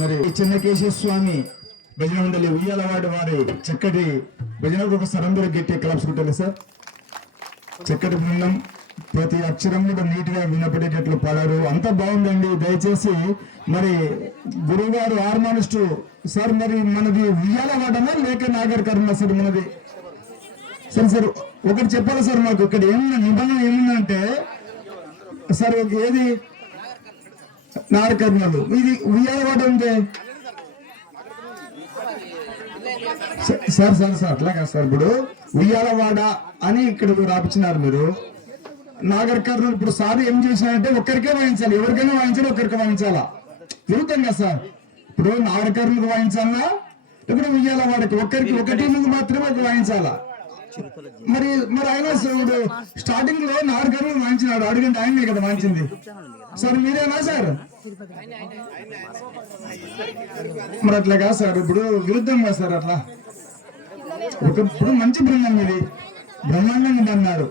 మరి చెన్నకేశ్వర స్వామి భజన మండలి ఉయ్యాలవాడి వారి చక్కటి భజనకు ఒక సరందరూ గట్టి క్లబ్స్ కుట్టాలి సార్. చక్కటి బృందం, ప్రతి అక్షరం కూడా నీట్ గా వినపడేటట్లు పాడారు. అంతా బాగుందండి. దయచేసి మరి గురువు గారు ఆర్మానిస్టు సార్, మరి మనది ఉయ్యాలవాడనా లేక నాగర్ కర్మ సార్ మనది? సరే సార్ ఒకటి చెప్పాలి సార్, మాకు ఇక్కడ ఏమన్నా నిబంధన ఏముందంటే సార్ ఏది నాగర్ కర్మలు ఇది ఉయ్యాలవాడ ఉంది సార్. సార్ సార్ అట్లా కాదు సార్, ఇప్పుడు ఉయ్యాలవాడ అని ఇక్కడ రాపించినారు మీరు. నాగర్ కర్నూలు ఇప్పుడు సార్ ఏం చేసినారంటే ఒక్కరికే వాయించాలి, ఎవరికైనా వాయించాలి, ఒక్కరికి వాయించాలా విరుద్ధం కదా సార్. ఇప్పుడు నాగర్ కర్నూలు వాయించాలా, ఇప్పుడు ఉయ్యాలవాడకి ఒక్కరికి ఒకటి ముందు మాత్రమే వాయించాలా. మరి మరి ఆయన ఇప్పుడు స్టార్టింగ్ లో నాగర్ కర్నూలు వాయించినాడు, అడుగంటే ఆయనే కదా వాయించింది సార్, మీరేనా సార్? మరి అట్లా కాదు సార్, ఇప్పుడు విరుద్ధం కదా సార్. అట్లా ఇప్పుడు మంచి బృందం ఇది, బ్రహ్మాండంగా అన్నారు.